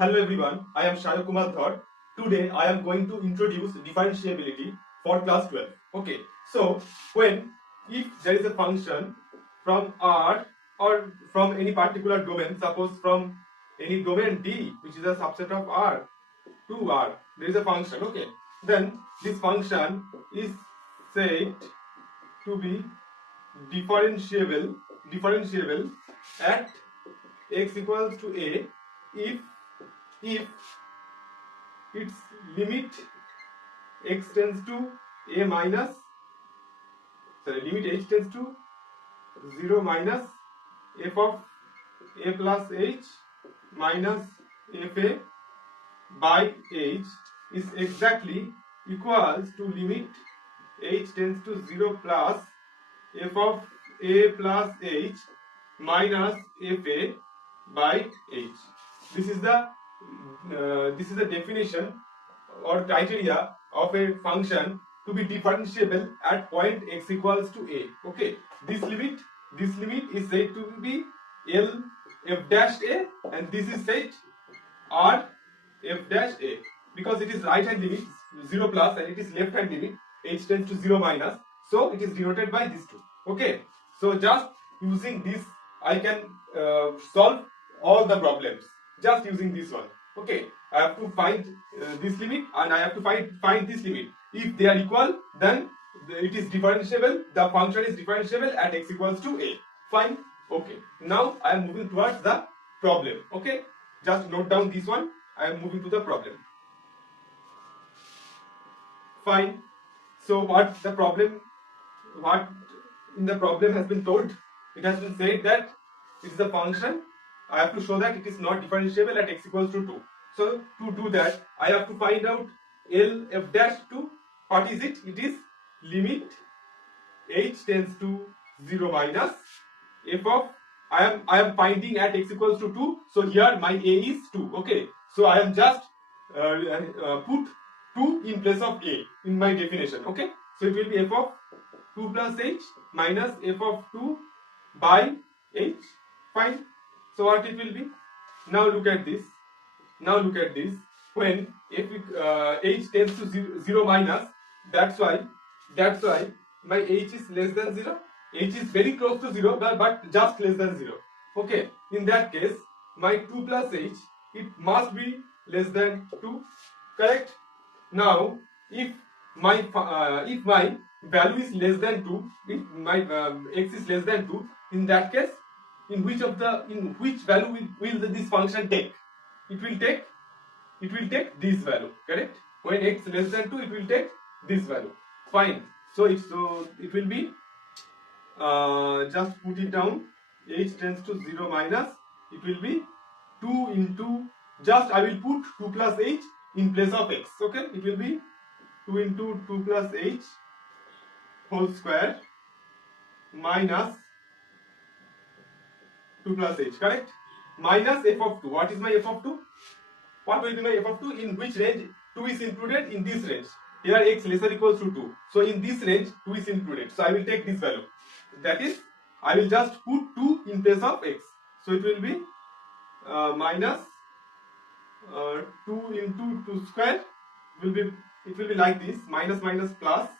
Hello everyone, I am Shayo Kumar Dhar. Today I am going to introduce differentiability for class 12. Okay, so if there is a function from R or from any particular domain, suppose from any domain D which is a subset of R to R, there is a function, okay, then this function is said to be differentiable at x equals to a if its limit x tends to a minus limit h tends to 0 minus f of a plus h minus f a by h is exactly equals to limit h tends to 0 plus f of a plus h minus f a by h. This is the definition or criteria of a function to be differentiable at point x equals to a. Okay, this limit is said to be L f dash a, and this is said R f dash a, because it is right hand limit 0 plus and it is left hand limit h tends to 0 minus, so it is denoted by these two. Okay, so just using this I can solve all the problems just using this one. Okay, I have to find this limit and I have to find this limit. If they are equal, then it is differentiable. The function is differentiable at x equals to a. Fine. Okay, now I am moving towards the problem. Okay, just note down this one. I am moving to the problem. Fine. So what in the problem has been told? It has been said that it is a function. I have to show that it is not differentiable at x equals to 2. So to do that, I have to find out L f dash 2. What is it? It is limit h tends to 0 minus f of I am finding at x equals to 2. So here my a is 2. Okay. So I am just put 2 in place of a in my definition. Okay. So it will be f of 2 plus h minus f of 2 by h. Fine. So what it will be? Now look at this. When if h tends to 0 minus, that's why my h is less than 0. H is very close to 0, but just less than 0. Okay. In that case, my 2 plus h, it must be less than 2. Correct? Now, if my value is less than 2, if my x is less than 2, in that case, in which value will this function take? It will take this value. Correct? When x less than 2, it will take this value. Fine. So it will be just put it down. H tends to 0 minus. It will be 2 into, just I will put 2 plus h in place of x. Okay? It will be 2 into 2 plus h whole square minus 2 plus h, correct? Minus f of 2. What is my f of 2? What will be my f of 2? In which range 2 is included? In this range. Here x lesser equals to 2. So in this range 2 is included. So I will take this value. That is, I will just put 2 in place of x. So it will be minus 2 into 2 square it will be like this, minus minus plus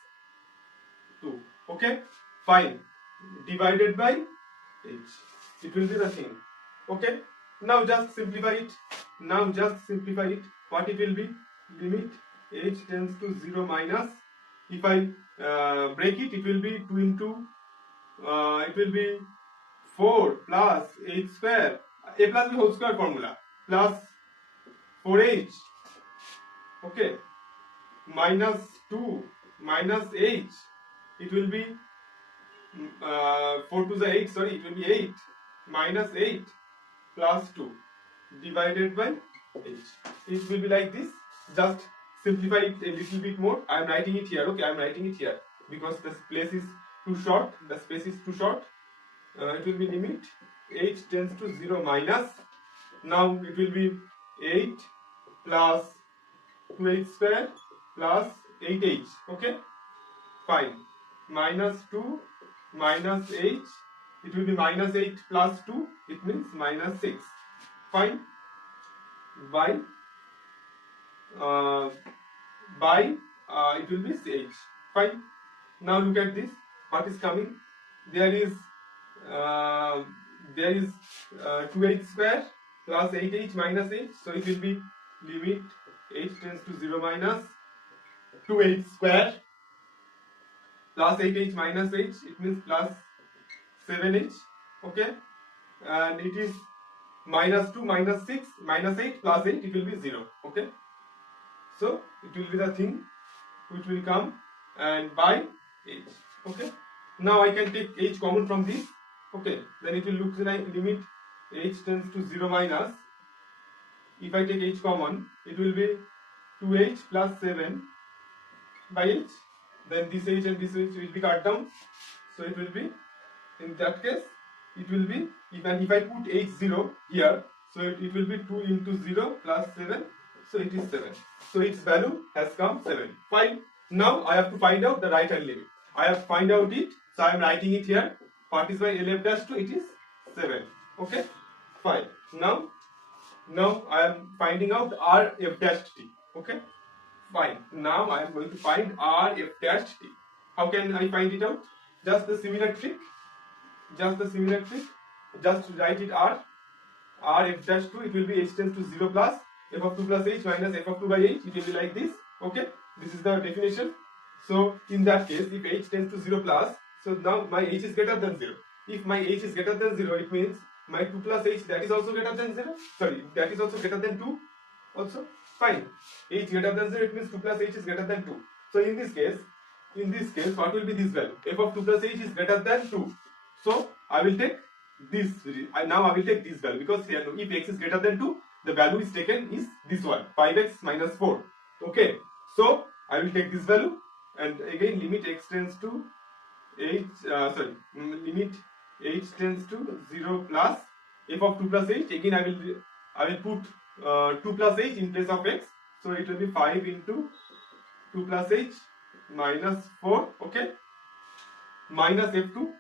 2. Okay, fine. Divided by h. It will be the thing. Okay. Now just simplify it. What it will be? Limit h tends to 0 minus. If I break it, it will be 2 into. It will be 4 plus h square. A plus b whole square formula plus 4h. Okay. Minus 2 minus h. It will be 4 to the 8. Sorry, it will be 8 minus 8 plus 2 divided by h. It will be like this. Just simplify it a little bit more. I am writing it here. Okay, I am writing it here because the place is too short. The space is too short. It will be limit h tends to 0 minus. Now it will be 8 plus 2h square plus 8h. Okay, fine. Minus 2 minus h. It will be minus 8 plus 2. It means minus 6. Fine. by it will be h. Fine. Now look at this. What is coming? There is 2h square plus 8h minus h. So it will be limit h tends to 0 minus 2h square plus 8h minus h. It means plus 7h. Okay. And it is minus 2 minus 6 minus 8 plus 8. It will be 0. Okay. So it will be the thing which will come and by h. Okay. Now I can take h common from this. Okay. Then it will look like limit h tends to 0 minus. If I take h common, it will be 2h plus 7 by h. Then this h and this h will be cut down. So it will be, in that case, it will be, if I put h0 here, so it will be 2 into 0 plus 7. So it is 7. So its value has come 7. Fine. Now I have to find out the right hand limit. I have to find out it. So I am writing it here. What is my LF dash 2? It is 7. Okay. Fine. Now I am finding out RF dash t. Okay. Fine. Now I am going to find RF dash t. How can I find it out? Just the similar trick. Just write it R f dash 2. It will be h tends to 0 plus f of 2 plus h minus f of 2 by h. It will be like this. Okay. This is the definition. So in that case, if h tends to 0 plus, so now my h is greater than 0. If my h is greater than 0, it means my 2 plus h, that is also greater than 0. Sorry, that is also greater than 2. Also, fine. H greater than 0, it means 2 plus h is greater than 2. So in this case, what will be this value? F of 2 plus h is greater than 2. So I will take this. Now I will take this value, because here, if x is greater than 2, the value is taken is this one, 5x minus 4. Okay. So I will take this value, and again limit x tends to limit h tends to 0 plus f of 2 plus h. Again I will put 2 plus h in place of x. So it will be 5 into 2 plus h minus 4. Okay. Minus f2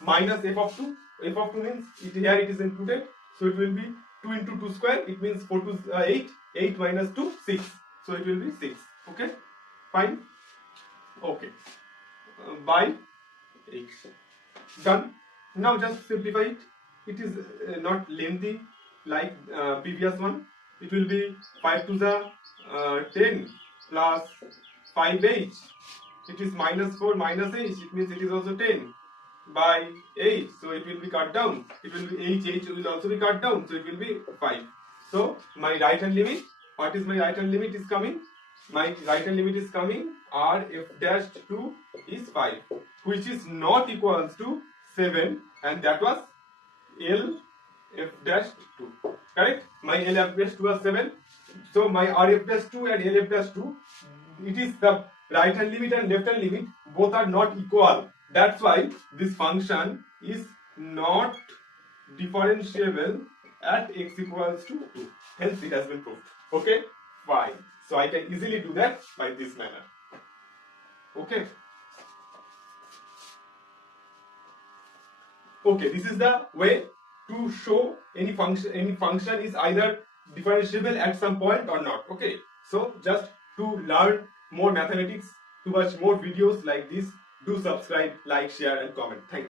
minus f of 2. F of 2 means here it is included. So it will be 2 into 2 square. It means 4 to 8. 8 minus 2, 6. So it will be 6. Okay. Fine. Okay. By h. Done. Now just simplify it. It is not lengthy like previous one. It will be 5 to the 10 plus 5h. It is minus 4 minus h. It means it is also 10 by 8. So it will be cut down. It will be h will also be cut down. So it will be 5. So my right hand limit. What is my right hand limit is coming? My right hand limit is coming. R f dash 2 is 5, which is not equals to 7, and that was L f dash 2. Correct? My L f dash 2 was 7. So my R f dash 2 and L f dash 2, it is the right hand limit and left hand limit, both are not equal. That's why this function is not differentiable at x equals to 2. Hence it has been proved. Okay? Fine. So I can easily do that by this manner. Okay. Okay, this is the way to show any function is either differentiable at some point or not. Okay. So just to learn more mathematics, to watch more videos like this, do subscribe, like, share and comment. Thank you.